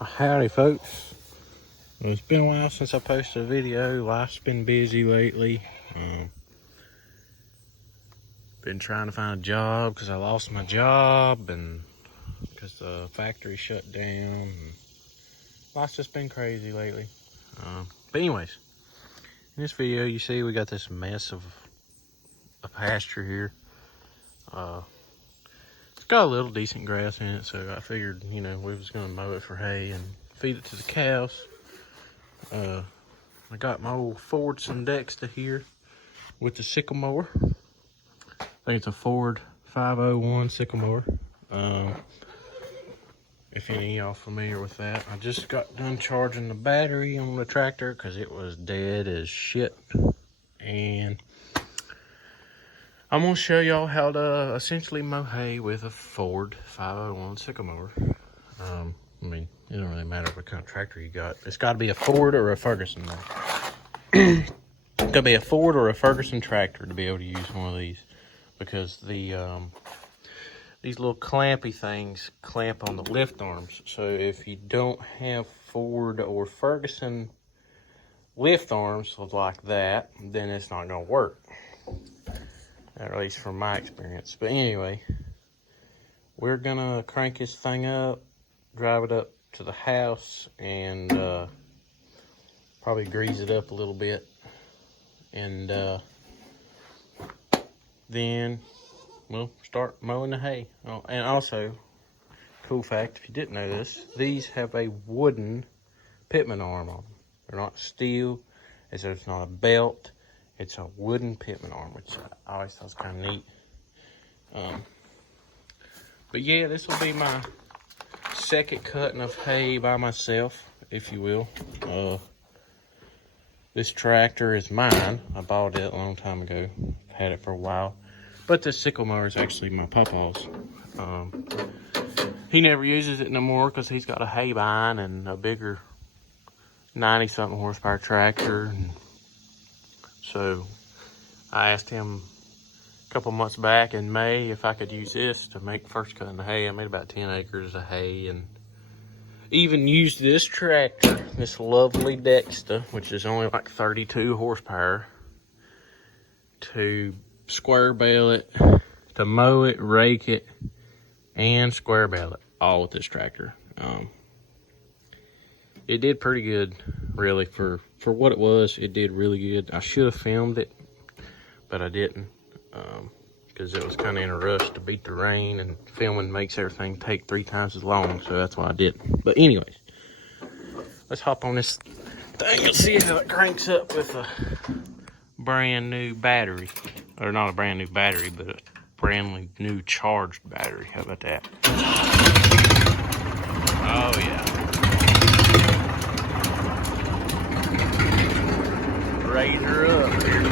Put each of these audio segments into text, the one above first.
Howdy folks. Well, it's been a while since I posted a video. Life's been busy lately. Been trying to find a job because I lost my job and because the factory shut down. Life's just been crazy lately. But anyways, in this video you see we got this mess of a pasture here. It's got a little decent grass in it, so I figured, we was gonna mow it for hay and feed it to the cows. I got my old Fordson Dexta here with the sickle mower. I think it's a Ford 501 sickle mower. If any of y'all familiar with that. I just got done charging the battery on the tractor because it was dead as shit. And I'm gonna show y'all how to essentially mow hay with a Ford 501 sickle mower. It don't really matter what kind of tractor you got. It's got to be a Ford or a Ferguson. It's got to be a Ford or a Ferguson tractor to be able to use one of these, because these little clampy things clamp on the lift arms. So if you don't have Ford or Ferguson lift arms like that, then it's not gonna work. At least from my experience. But anyway, we're gonna crank this thing up, drive it up to the house, and probably grease it up a little bit, and then we'll start mowing the hay. Oh, and also, cool fact, if you didn't know this, these have a wooden pitman arm on them. They're not steel. It's not a belt. It's a wooden pitman arm, which I always thought was kind of neat. But yeah, this will be my second cutting of hay by myself, if you will. This tractor is mine. I bought it a long time ago. I've had it for a while. But this sickle mower is actually my papa's. He never uses it no more because he's got a hay bine and a bigger 90-something horsepower tractor. So I asked him a couple months back in May if I could use this to make first cutting the hay. I made about 10 acres of hay, and even used this tractor, this lovely Dexta, which is only like 32 horsepower, to square bale it, to mow it, rake it, and square bale it, all with this tractor. It did pretty good, really, for what it was. It did really good. I should have filmed it, but I didn't, because it was kind of in a rush to beat the rain, and filming makes everything take 3 times as long, so that's why I didn't. But anyways, let's hop on this thing and see how it cranks up with a brand new battery. Or not a brand new battery, but a brand new charged battery. How about that? Oh yeah. Raise her up here.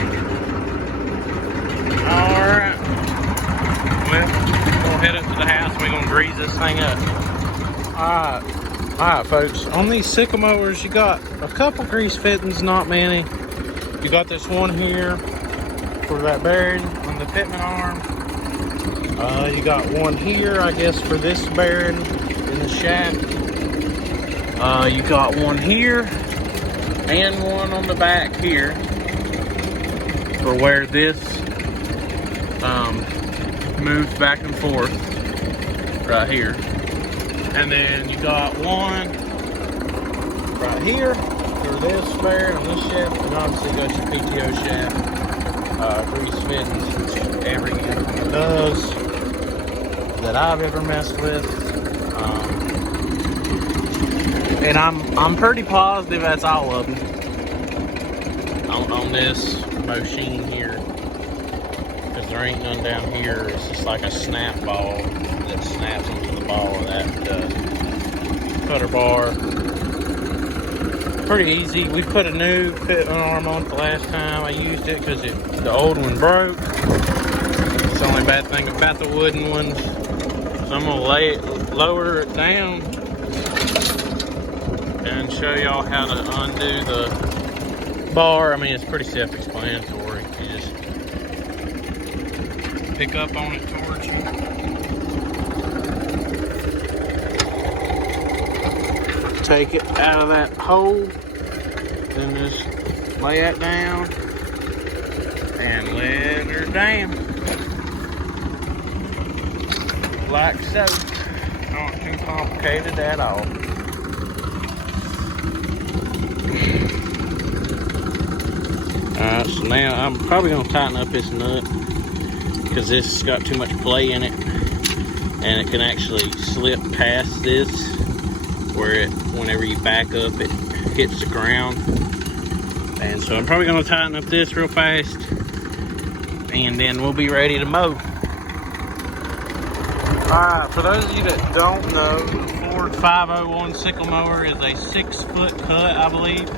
Alright. Well, we're gonna head up to the house. We're gonna grease this thing up. Alright, folks. On these sickle mowers, you got a couple grease fittings, not many. You got this one here for that bearing on the pitman arm. You got one here, I guess, for this bearing in the shaft. You got one here and one on the back here for where this moves back and forth right here. And then you got one right here for this bearing on this shaft, and obviously you got your PTO shaft. Grease fittings, which every uniform does that I've ever messed with. And I'm pretty positive that's all of them on this machine here, because there ain't none down here. It's just like a snap ball that snaps into the ball of that cutter bar. Pretty easy. We put a new pitman arm on it the last time I used it because the old one broke. It's the only bad thing about the wooden ones. So I'm gonna lower it down and show y'all how to undo the bar. I mean, it's pretty self-explanatory. You just pick up on it towards you. take it out of that hole, then just lay that down and let her down. Like so. Not too complicated at all. Alright, so now I'm probably going to tighten up this nut because this has got too much play in it, and it can actually slip past this where it, whenever you back up, it hits the ground. And so I'm probably going to tighten up this real fast, and then we'll be ready to mow. Alright, for those of you that don't know, the Ford 501 sickle mower is a 6-foot cut, I believe.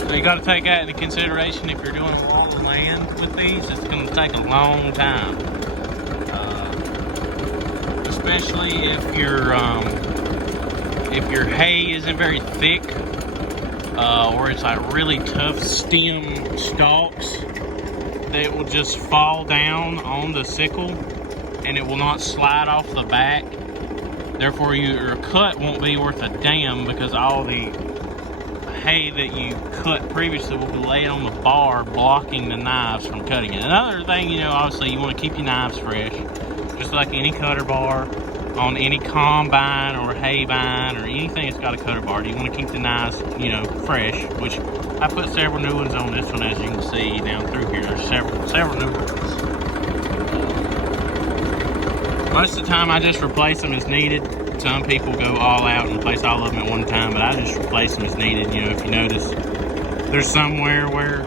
So you got to take that into consideration if you're doing a lot of land with these. It's going to take a long time, especially if your hay isn't very thick, or it's like really tough stem stalks. It will just fall down on the sickle and it will not slide off the back. Therefore your cut won't be worth a damn, because all the hay that you cut previously will be laid on the bar, blocking the knives from cutting it. Another thing, you know, obviously you want to keep your knives fresh, just like any cutter bar on any combine or hay vine or anything that's got a cutter bar. You want to keep the knives, you know, fresh, which I put several new ones on this one, as you can see down through here. There's several new ones. Most of the time I just replace them as needed. Some people go all out and replace all of them at one time, but I just replace them as needed. You know, if you notice there's somewhere where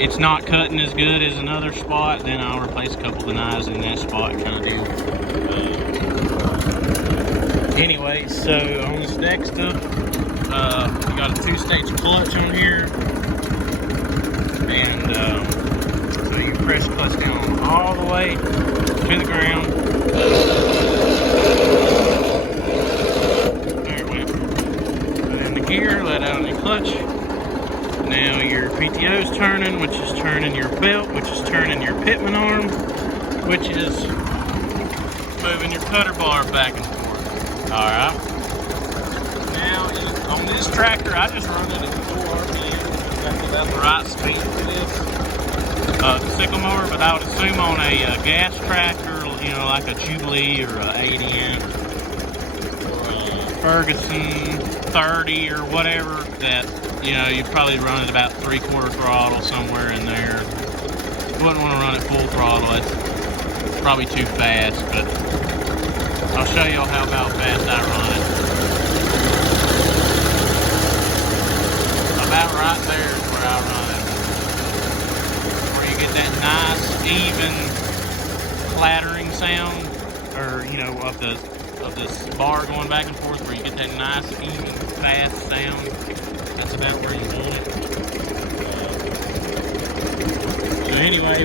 it's not cutting as good as another spot, then I'll replace a couple of the knives in that spot, kind of deal. Anyway, so on this Dexta, we got a 2-stage clutch on here, and so you press the clutch down all the way to the ground. There it went. Put in the gear, let out the clutch. Now your PTO is turning, which is turning your belt, which is turning your pitman arm, which is moving your cutter bar back and forth. Alright. Now, on this tractor, I just run it at 4 RPM. That's about the right speed for this sickle mower, but I would assume on a gas tractor, you know, like a Jubilee or a 80N or a Ferguson 30 or whatever, that, you know, you'd probably run it about 3/4 throttle, somewhere in there. You wouldn't want to run it full throttle. It's probably too fast, but I'll show you how fast I run it. About right there is where I run it. Where you get that nice, even clattering sound, or, you know, of this bar going back and forth, where you get that nice, even, fast sound. That's about where you want it. So anyway,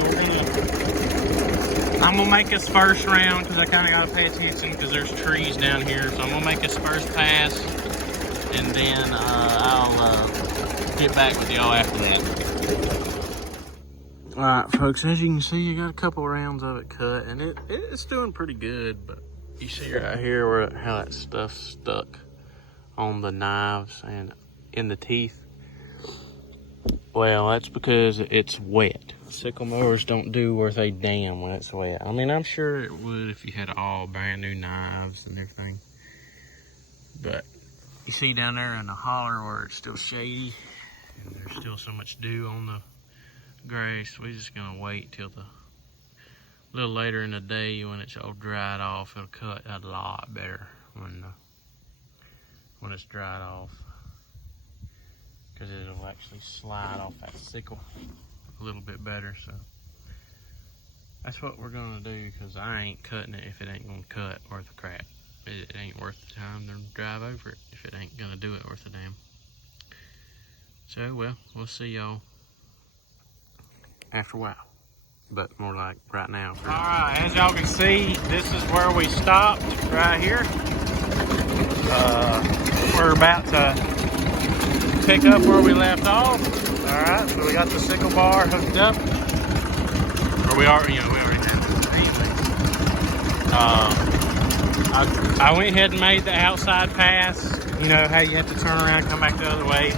I'm gonna make this first round, because I kind of gotta pay attention because there's trees down here. So I'm gonna make this first pass, and then I'll get back with y'all after that. All right, folks, as you can see, you got a couple rounds of it cut, and it's doing pretty good. But you see right here where how that stuff's stuck on the knives and in the teeth. Well, that's because it's wet. Sickle mowers don't do worth a damn when it's wet. I mean, I'm sure it would if you had all brand new knives and everything. But you see down there in the holler where it's still shady and there's still so much dew on the grass, we're just gonna wait till a little later in the day when it's all dried off. It'll cut a lot better when it's dried off, because it'll actually slide off that sickle a little bit better. So that's what we're gonna do, because I ain't cutting it if it ain't gonna cut worth a crap. It ain't worth the time to drive over it if it ain't gonna do it worth a damn. So, well, we'll see y'all after a while, but more like right now. All right, as y'all can see, this is where we stopped right here. We're about to pick up where we left off. All right, so we got the sickle bar hooked up, or we already have it. Anyway, I went ahead and made the outside pass. You know how you have to turn around and come back the other way.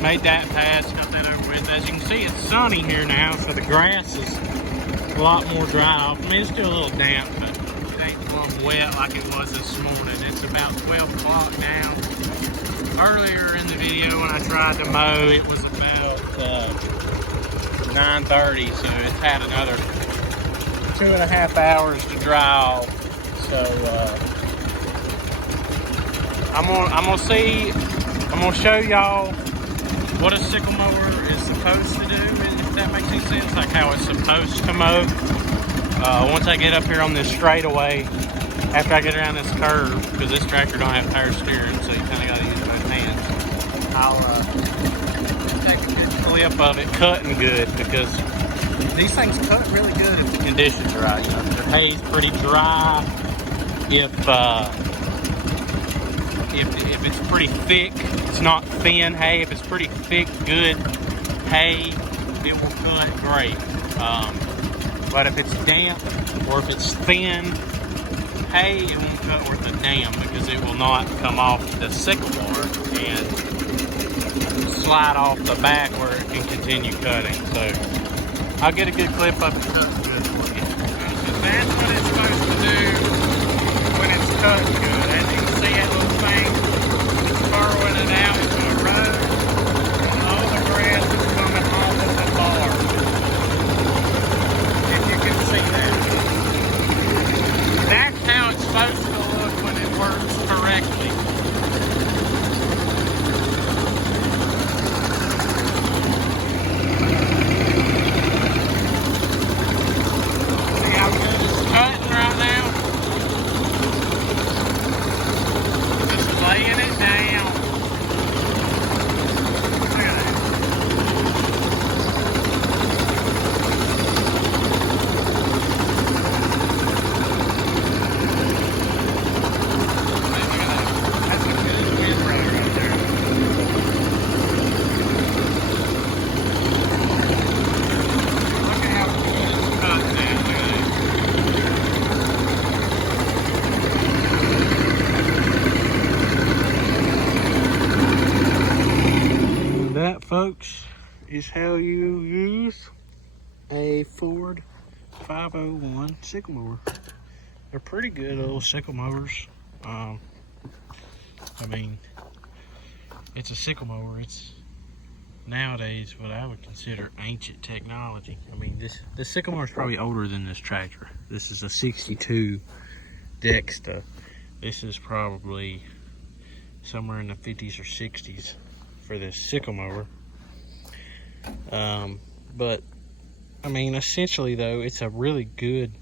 Made that pass, got that over with. As you can see, it's sunny here now, so the grass is a lot more dry off. I mean, it's still a little damp, but it ain't plumb wet like it was this morning. It's about 12 o'clock now. Earlier in the video when I tried to mow, it was about 9:30, so it's had another 2.5 hours to dry off. So I'm gonna show y'all what a sickle mower is supposed to do, if that makes any sense, like how it's supposed to mow. Once I get up here on this straightaway, after I get around this curve, because this tractor don't have power steering, so you kind of got to use both hands. I'll take a good clip of it cutting good, because these things cut really good if the conditions are right. You know, if the hay's pretty dry, if it's pretty thick, it's not thin hay. If it's pretty thick, good hay, it will cut great. But if it's damp or if it's thin hay, it won't cut worth a damn, because it will not come off the sickle bar and slide off the back where it can continue cutting. So I'll get a good clip of it cut good for you. So that's what it's supposed to do when it's cut good. As you can see, that little thing, it's furrowing it out into a row, and all the grass is coming off of the bar. If you can see that. That's how it's supposed to look when it works correctly. See how good it's cutting right now? Just laying it down. Look at that. That's a good windrow right there. Look at how good it's cut now. Look at that. That, folks, is how you use a Ford 501 sickle mower. They're pretty good little sickle mowers. I mean, it's a sickle mower. It's nowadays what I would consider ancient technology. I mean, this sickle mower is probably older than this tractor. This is a 62 Dexta. This is probably somewhere in the 50s or 60s for this sickle mower. But I mean, essentially though, it's a really good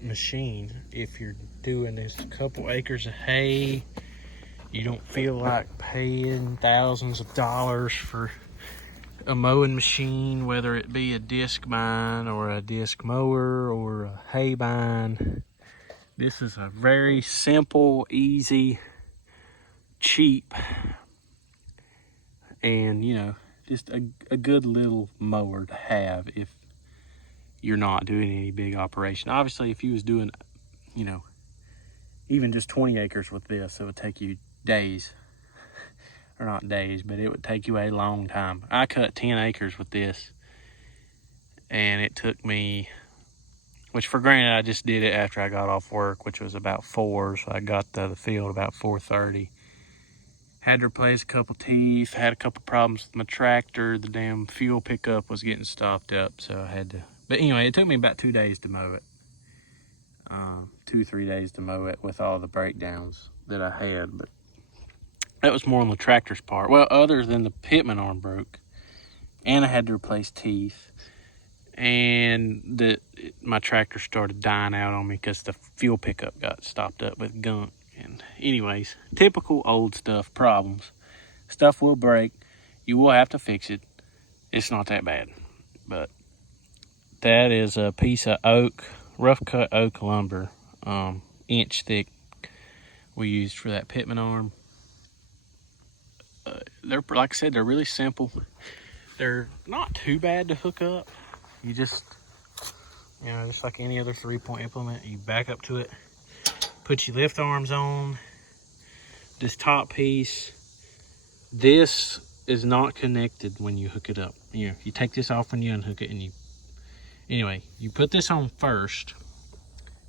machine if you're doing this couple acres of hay. You don't feel like paying thousands of dollars for a mowing machine, whether it be a disc bine or a disc mower or a hay bine. This is a very simple, easy, cheap, and you know, just a good little mower to have if you're not doing any big operation. Obviously, if you was doing, you know, even just 20 acres with this, it would take you days, or not days, but it would take you a long time. I cut 10 acres with this, and it took me, which for granted, I just did it after I got off work, which was about 4, so I got to the field about 4:30. Had to replace a couple teeth, had a couple problems with my tractor. The damn fuel pickup was getting stopped up, so I had to, but anyway, it took me about 2 days to mow it. 2-3 days to mow it with all the breakdowns that I had, but that was more on the tractor's part. Well, other than the pitman arm broke, and I had to replace teeth, and my tractor started dying out on me because the fuel pickup got stopped up with gunk. And anyways, typical old stuff problems. Stuff will break. You will have to fix it. It's not that bad. But that is a piece of oak, rough cut oak lumber, inch thick, we used for that pitman arm. They're, like I said, they're really simple. They're not too bad to hook up. You just, you know, just like any other 3-point implement, you back up to it, Put your lift arms on. This top piece, this is not connected when you hook it up. You take this off when you unhook it, and you put this on first.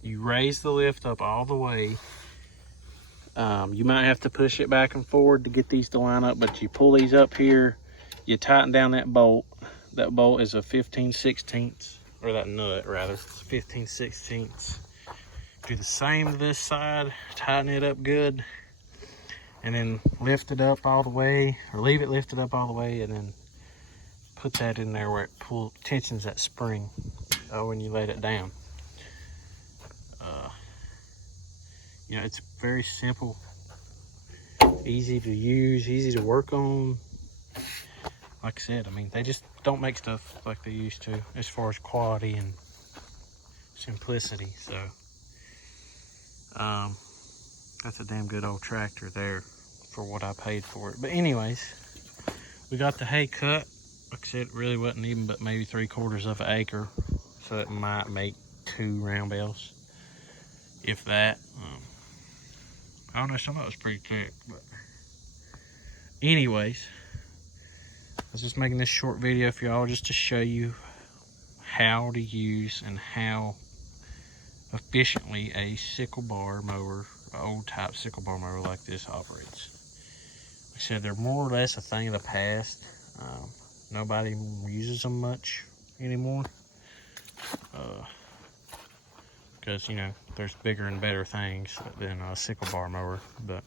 You raise the lift up all the way. You might have to push it back and forward to get these to line up, but you pull these up here, you tighten down that bolt. That bolt is a 15/16, or that nut rather, it's 15/16. Do the same to this side, tighten it up good, and then lift it up all the way, or leave it lifted up all the way, and then put that in there where it tensions that spring when you let it down. It's very simple, easy to use, easy to work on. Like I said, I mean, they just don't make stuff like they used to as far as quality and simplicity. So that's a damn good old tractor there for what I paid for it. But anyways, we got the hay cut. Like I said, it really wasn't even but maybe 3/4 of an acre, so it might make 2 round bales, if that. I don't know, some of it was pretty thick, but anyways, I was just making this short video for y'all just to show you how to use and how efficiently a sickle bar mower, an old type sickle bar mower like this, operates. Like I said, they're more or less a thing of the past. Nobody uses them much anymore, because there's bigger and better things than a sickle bar mower. But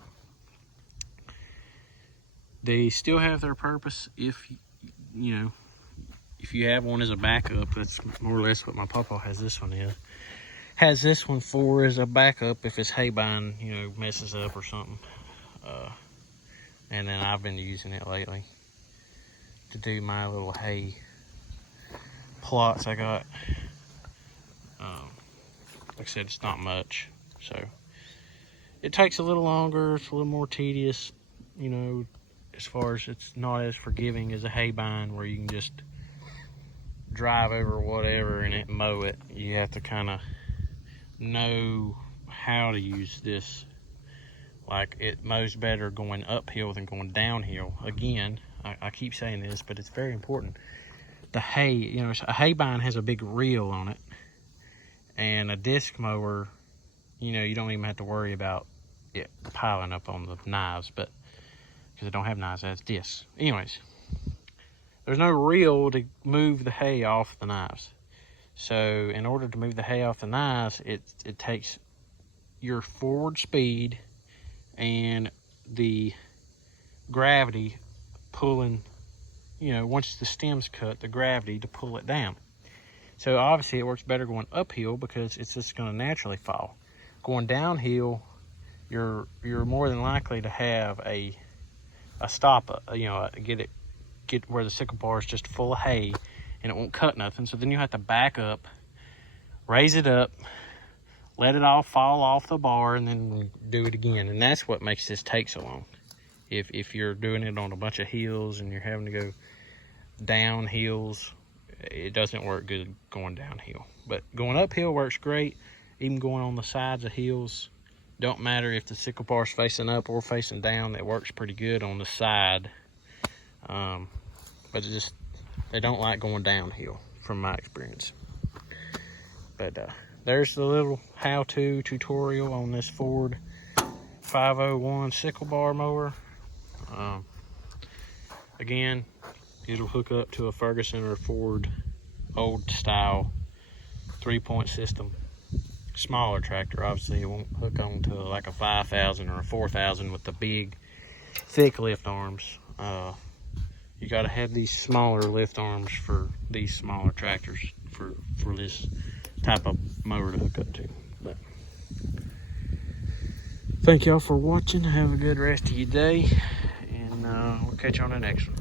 they still have their purpose if you have one as a backup. That's more or less what my papa has this one is. Has this one for as a backup if his hay bind messes up or something. And then I've been using it lately to do my little hay plots I got. Like I said, it's not much, so it takes a little longer, it's a little more tedious, as far as it's not as forgiving as a hay bind where you can just drive over whatever and mow it. You have to kind of know how to use this. Like, it mows better going uphill than going downhill. Again, I keep saying this, but it's very important. The hay, a hay bind has a big reel on it, and a disc mower, you don't even have to worry about it piling up on the knives, but because it don't have knives, it has discs. Anyways, there's no reel to move the hay off the knives. So in order to move the hay off the knives, it takes your forward speed and the gravity pulling, once the stem's cut, the gravity to pull it down. So obviously it works better going uphill because it's just going to naturally fall. Going downhill, you're more than likely to have a stop, get where the sickle bar is just full of hay and it won't cut nothing. So then you have to back up, raise it up, let it all fall off the bar, and then do it again. And that's what makes this take so long. If you're doing it on a bunch of hills and you're having to go down hills, it doesn't work good going downhill. But going uphill works great. Even going on the sides of hills, don't matter if the sickle bar is facing up or facing down, it works pretty good on the side. But they don't like going downhill from my experience. But there's the little how-to tutorial on this Ford 501 sickle bar mower. Again, it'll hook up to a Ferguson or Ford old style 3-point system. Smaller tractor, obviously it won't hook on to like a 5,000 or a 4,000 with the big thick lift arms. You got to have these smaller lift arms for these smaller tractors for this type of mower to hook up to. But thank y'all for watching. Have a good rest of your day, and we'll catch you on the next one.